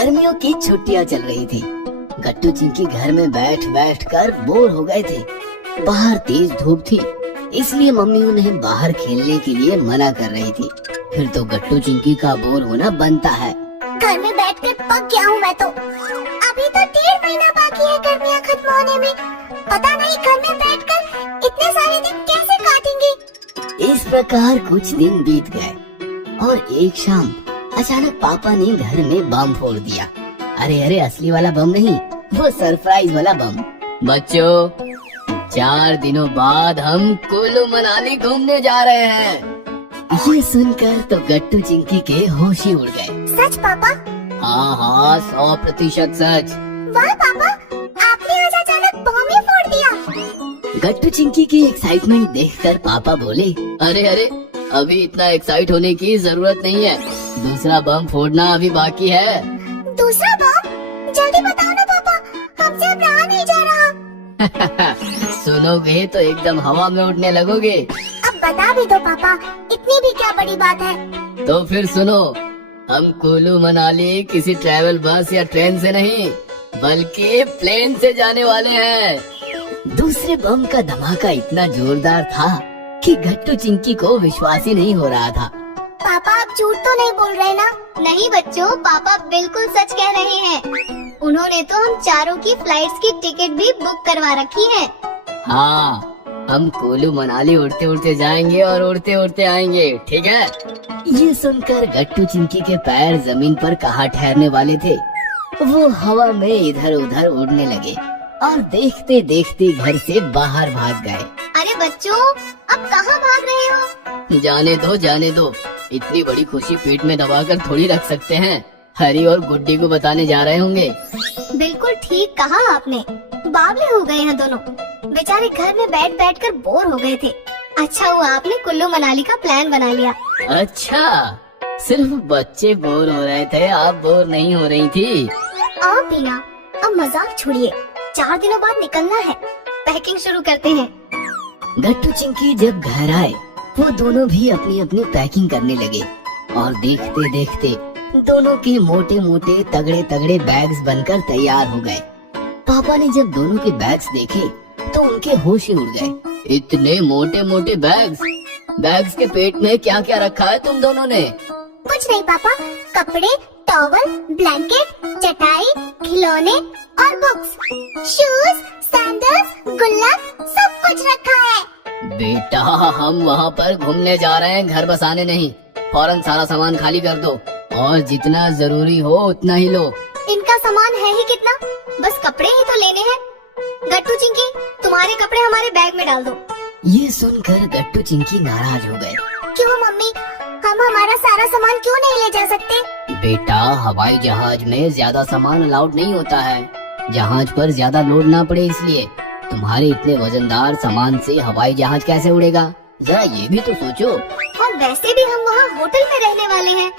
गर्मियों की छुट्टियां चल रही थी। गट्टू चिंकी घर में बैठ बैठ कर बोर हो गए थे। बाहर तेज धूप थी, इसलिए मम्मी उन्हें बाहर खेलने के लिए मना कर रही थी। फिर तो गट्टू चिंकी का बोर होना बनता है। घर में बैठकर पक गया हूँ मैं तो। अभी तो 1.5 महीना बाकी है गर्मियाँ खत्म होने में। पता नहीं घर में बैठकर इतने सारे दिन कैसे काटेंगे। इस प्रकार कुछ दिन बीत गए और एक शाम अचानक पापा ने घर में बम फोड़ दिया। अरे अरे, असली वाला बम नहीं, वो सरप्राइज वाला बम। बच्चों, 4 दिनों बाद हम कुल्लू मनाली घूमने जा रहे हैं। ये सुनकर तो गट्टू चिंकी के होश ही उड़ गए। सच पापा? हाँ, 100% सच। वाह पापा, आपने आज अचानक बम ही फोड़ दिया। गट्टू चिंकी की एक्साइटमेंट देखकर पापा बोले, अरे अरे, अभी इतना एक्साइट होने की जरूरत नहीं है, दूसरा बम फोड़ना अभी बाकी है। दूसरा बम? जल्दी बताओ ना पापा, हमसे अब रहा नहीं जा रहा। सुनोगे तो एकदम हवा में उड़ने लगोगे। अब बता भी दो पापा, इतनी भी क्या बड़ी बात है। तो फिर सुनो, हम कुल्लू मनाली किसी ट्रैवल बस या ट्रेन से नहीं, बल्कि प्लेन से जाने वाले हैं। दूसरे बम का धमाका इतना जोरदार था कि गट्टू चिंकी को विश्वास ही नहीं हो रहा था। पापा आप झूठ तो नहीं बोल रहे ना? नहीं बच्चों, पापा बिल्कुल सच कह रहे हैं। उन्होंने तो हम चारों की फ्लाइट्स की टिकट भी बुक करवा रखी है। हाँ, हम कुल्लू मनाली उड़ते उड़ते जाएंगे और उड़ते उड़ते आएंगे, ठीक है? ये सुनकर गट्टू चिंकी के पैर जमीन पर कहाँ ठहरने वाले थे, वो हवा में इधर उधर उड़ने लगे और देखते देखते घर से बाहर भाग गए। अरे बच्चों, अब कहाँ भाग रहे हो? जाने दो, इतनी बड़ी खुशी पेट में दबाकर थोड़ी रख सकते हैं। हरी और गुड्डी को बताने जा रहे होंगे। बिल्कुल ठीक कहा आपने, बावले हो गए हैं दोनों। बेचारे घर में बैठ बैठ कर बोर हो गए थे। अच्छा हुआ आपने कुल्लू मनाली का प्लान बना लिया। अच्छा, सिर्फ बच्चे बोर हो रहे थे, आप बोर नहीं हो रही थी? आप भी ना, अब मजाक छोड़िए, 4 दिनों बाद निकलना है, पैकिंग शुरू करते हैं। गट्टू चिंकी जब घर आए, वो दोनों भी अपनी अपनी पैकिंग करने लगे और देखते देखते दोनों के मोटे मोटे तगड़े तगड़े बैग्स बनकर तैयार हो गए। पापा ने जब दोनों के बैग्स देखे तो उनके होश ही उड़ गए। इतने मोटे मोटे बैग्स के पेट में क्या क्या रखा है तुम दोनों ने? कुछ नहीं पापा, कपड़े, टॉवल, ब्लैंकेट, चटाई, खिलौने और बुक्स, शूज, सैंडल्स, गुल्लक, सब कुछ रखा है। बेटा, हम वहाँ पर घूमने जा रहे हैं, घर बसाने नहीं। फौरन सारा सामान खाली कर दो और जितना जरूरी हो उतना ही लो। इनका सामान है ही कितना, बस कपड़े ही तो लेने हैं। गट्टू चिंकी, तुम्हारे कपड़े हमारे बैग में डाल दो। ये सुनकर गट्टू चिंकी नाराज हो गए। क्यों मम्मी, हम हमारा सारा सामान क्यों नहीं ले जा सकते? बेटा, हवाई जहाज में ज्यादा सामान अलाउड नहीं होता है, जहाज पर ज्यादा लोड ना पड़े इसलिए। तुम्हारे इतने वजनदार सामान से हवाई जहाज कैसे उड़ेगा, जरा ये भी तो सोचो। और वैसे भी हम वहाँ होटल में रहने वाले हैं,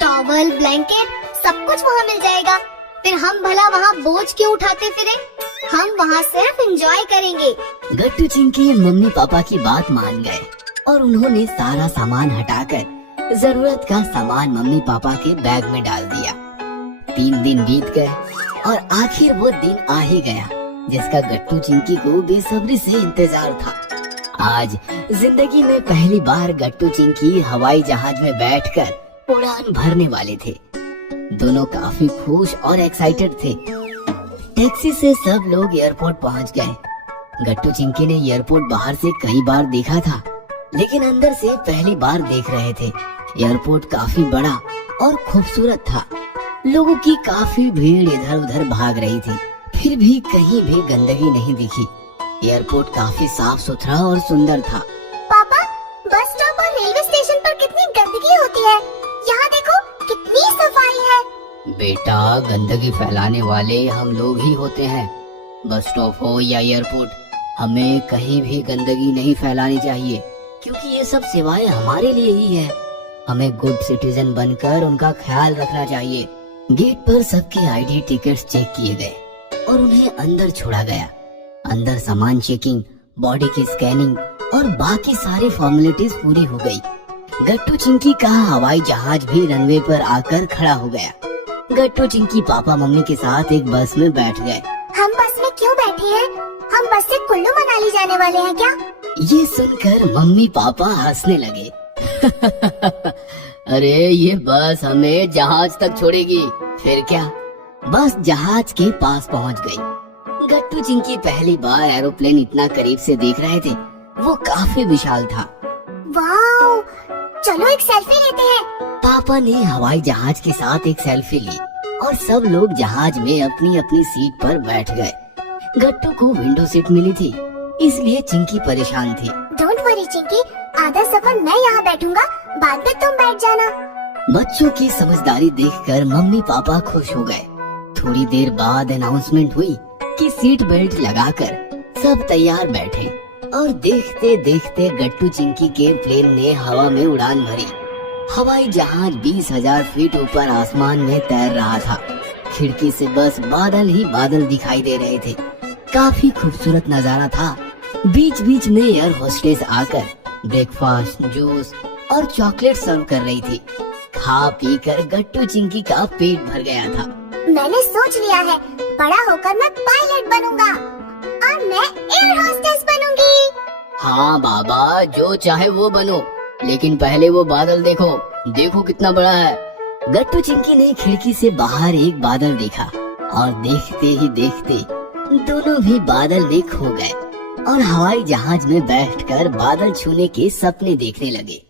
टॉवल, ब्लैंकेट, सब कुछ वहाँ मिल जाएगा। फिर हम भला वहाँ बोझ क्यों उठाते फिरे? हम वहाँ सिर्फ एंजॉय करेंगे। गट्टू चिंकी मम्मी पापा की बात मान गए और उन्होंने सारा सामान हटाकर जरूरत का सामान मम्मी पापा के बैग में डाल दिया। 3 दिन बीत गए और आखिर वो दिन आ ही गया जिसका गट्टू चिंकी को बेसब्री से इंतजार था। आज जिंदगी में पहली बार गट्टू चिंकी हवाई जहाज में बैठकर उड़ान भरने वाले थे। दोनों काफी खुश और एक्साइटेड थे। टैक्सी से सब लोग एयरपोर्ट पहुंच गए। गट्टू चिंकी ने एयरपोर्ट बाहर से कई बार देखा था, लेकिन अंदर से पहली बार देख रहे थे। एयरपोर्ट काफी बड़ा और खूबसूरत था। लोगों की काफी भीड़ इधर उधर भाग रही थी, फिर भी कहीं भी गंदगी नहीं दिखी। एयरपोर्ट काफी साफ सुथरा और सुंदर था। पापा, बस स्टॉप और रेलवे स्टेशन पर कितनी गंदगी होती है, यहाँ देखो कितनी सफाई है। बेटा, गंदगी फैलाने वाले हम लोग ही होते हैं। बस स्टॉप हो या एयरपोर्ट, हमें कहीं भी गंदगी नहीं फैलानी चाहिए, क्योंकि ये सब सेवाएं हमारे लिए ही है। हमें गुड सिटीजन बनकर उनका ख्याल रखना चाहिए। गेट पर सबके आईडी टिकट्स चेक किए गए और उन्हें अंदर छोड़ा गया। अंदर सामान चेकिंग, बॉडी की स्कैनिंग और बाकी सारी फॉर्मेलिटीज पूरी हो गई। गट्टू चिंकी का हवाई जहाज भी रनवे पर आकर खड़ा हो गया। गट्टू चिंकी पापा मम्मी के साथ एक बस में बैठ गए। हम बस में क्यों बैठे हैं? हम बस से कुल्लू मनाली जाने वाले हैं क्या? ये सुनकर मम्मी पापा हंसने लगे। अरे ये बस हमें जहाज तक छोड़ेगी, फिर क्या। बस जहाज के पास पहुंच गई। गट्टू चिंकी पहली बार एरोप्लेन इतना करीब से देख रहे थे। वो काफी विशाल था। वाओ, चलो एक सेल्फी लेते हैं। पापा ने हवाई जहाज के साथ एक सेल्फी ली और सब लोग जहाज में अपनी अपनी सीट पर बैठ गए। गट्टू को विंडो सीट मिली थी, इसलिए चिंकी परेशान थी। डोंट वरी चिंकी, आधा सफर मैं यहाँ बैठूंगा, बाद में तुम बैठ जाना। बच्चों की समझदारी देखकर मम्मी पापा खुश हो गए। थोड़ी देर बाद अनाउंसमेंट हुई कि सीट बेल्ट लगाकर सब तैयार बैठे और देखते देखते गट्टू चिंकी के प्लेन ने हवा में उड़ान भरी। हवाई जहाज 20,000 फीट ऊपर आसमान में तैर रहा था। खिड़की से बस बादल ही बादल दिखाई दे रहे थे। काफी खूबसूरत नजारा था। बीच बीच में एयर होस्टेस आकर ब्रेकफास्ट, जूस और चॉकलेट सर्व कर रही थी। खा पी कर गट्टू चिंकी का पेट भर गया था। मैंने सोच लिया है, बड़ा होकर मैं पायलट बनूंगा और मैं एयर होस्टेस बनूंगी। हाँ बाबा, जो चाहे वो बनो, लेकिन पहले वो बादल देखो, देखो कितना बड़ा है। गट्टू चिंकी ने खिड़की से बाहर एक बादल देखा और देखते ही देखते दोनों भी बादल में खो गए और हवाई जहाज में बैठकर बादल छूने के सपने देखने लगे।